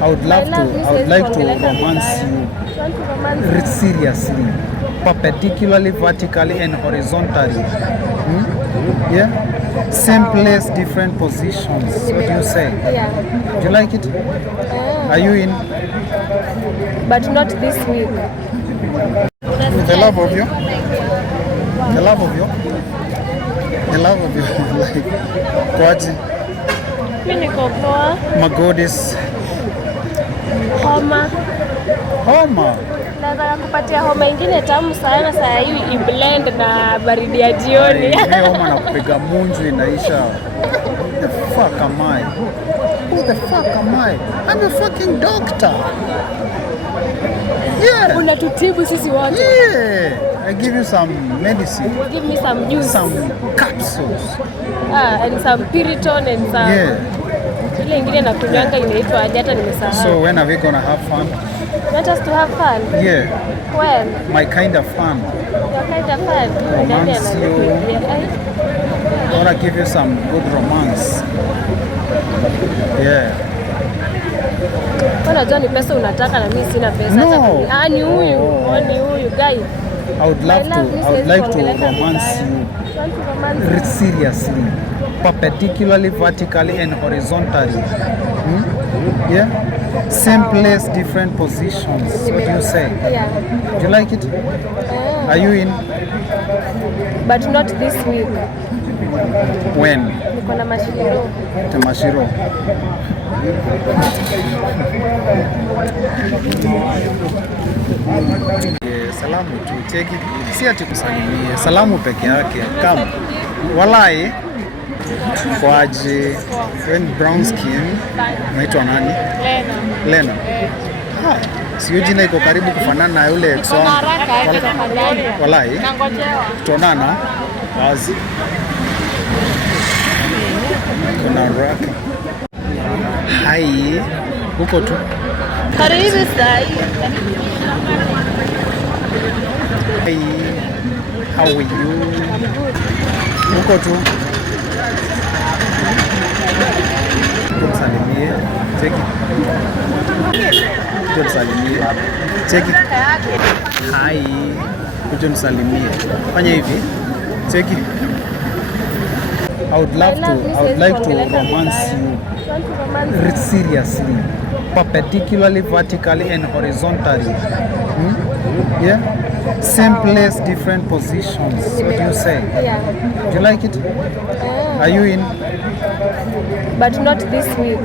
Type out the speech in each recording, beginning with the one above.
I would like to romance you seriously, perpendicularly, vertically, and horizontally. Yeah? Same place, different positions. What do you say? Yeah. Do you like it? Are you in? But not this week. With the love of you? The love of you? The love of you? Like, kwaji? Mimi niko poa. Magodis. Homa. Homa. Nataka kupatia homa ingine tamu sana saa hii i-blend na baridi ya jioni. Hiyo homa na kupiga munju inaisha. The fuck am I? Who the fuck am I? I'm a fucking doctor. Yeah. Unatutibu sisi wote. Yeah. I give you some medicine. Give me some juice. Some capsules. And some Piriton and some. Yeah. Ile ingine na kunywanga inaitwa aje hata nimesahau. So when are we gonna have fun? Want us to have fun? Yeah. When? My kind of fun. Your kind of fun. Romance you. I wanna give you some good romance. Yeah. Unajua ni pesa unataka na mimi sina pesa. No. Ni huyu. Ni huyu guy. I would like to romance you seriously, perpendicularly, vertically, and horizontally. Yeah? Same place, different positions. What do you say? Yeah. Do you like it? Are you in? But not this week. When? Niko na mashiro. Mashiro. Salamu tu cheki, si ati kusalimie, salamu peke yake. Kama walai kwaje, when brown skin, naitwa nani? Lena. Sio jina iko karibu kufanana na yule ex wangu. Walai. Tuonana wazi. Kuna raka. Hai, uko tu. Karibu sai. Hey, how are you? Uko tu. Tumsalimie. Cheki. Tumsalimie. Cheki. Hai. Kuja msalimie. Fanya hivi. Cheki. I would like to romance you seriously, perpendicularly, vertically, and horizontally. Yeah? Same place, different positions. What do you say? Yeah. Do you like it? Are you in? But not this week.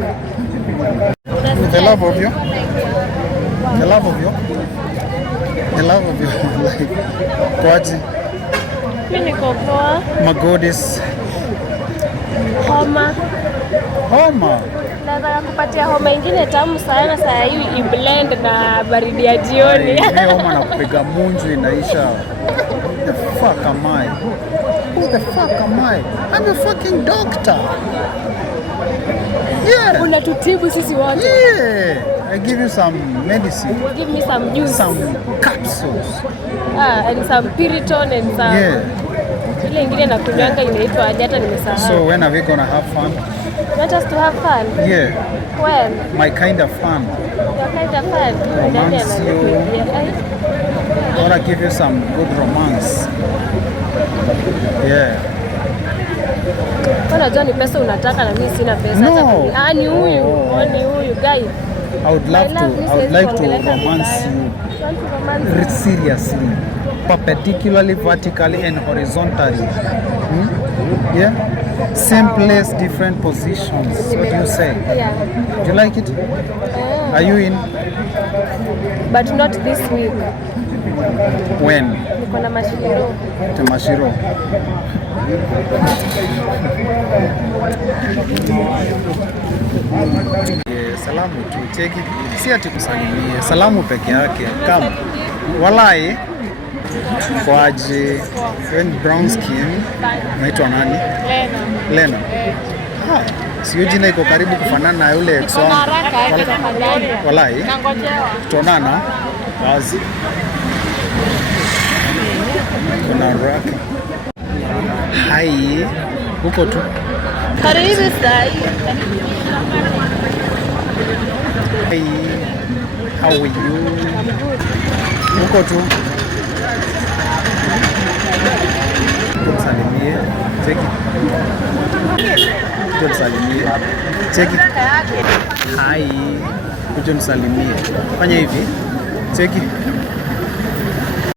With the love of you? The love of you? The love of you? Like, kwaji? Mimi niko poa. Magodis. Homa. Homa. Nataka kupatia homa ingine tamu sana saa hii i-blend na baridi ya jioni. Hiyo homa na kupiga munju inaisha. The fuck am I? Who the fuck am I? I'm a fucking doctor. Yeah. Unatutibu sisi wote. Yeah. I give you some medicine. Give me some juice. Some capsules. And some Piriton and some. Yeah. Ile ingine na kunywanga inaitwa aje hata nimesahau. So when are we gonna have fun? Want us to have fun? Yeah. When? My kind of fun. Your kind of fun. Romance you. I wanna give you some good romance. Yeah. Unajua ni pesa unataka na mimi sina pesa. No. Ni huyu. Ni huyu guy. I would like to romance you seriously, perpendicularly, vertically, and horizontally. Yeah? Same place, different positions. What do you say? Yeah. Do you like it? Are you in? but not this week. When? Niko na mashiro. Mashiro. Salamu tu cheki, si ati kusalimie, salamu peke yake. Kama walai kwaje, when brown skin, naitwa nani? Lena. Sio jina iko karibu kufanana na yule ex wangu. Walai. Tuonana wazi. Kuna raka. Hai, uko tu. Karibu sai. Hey, how are you? Uko tu. Tumsalimie. Cheki. Tumsalimie. Cheki. Hi. Kuja msalimie. Fanya hivi. Cheki.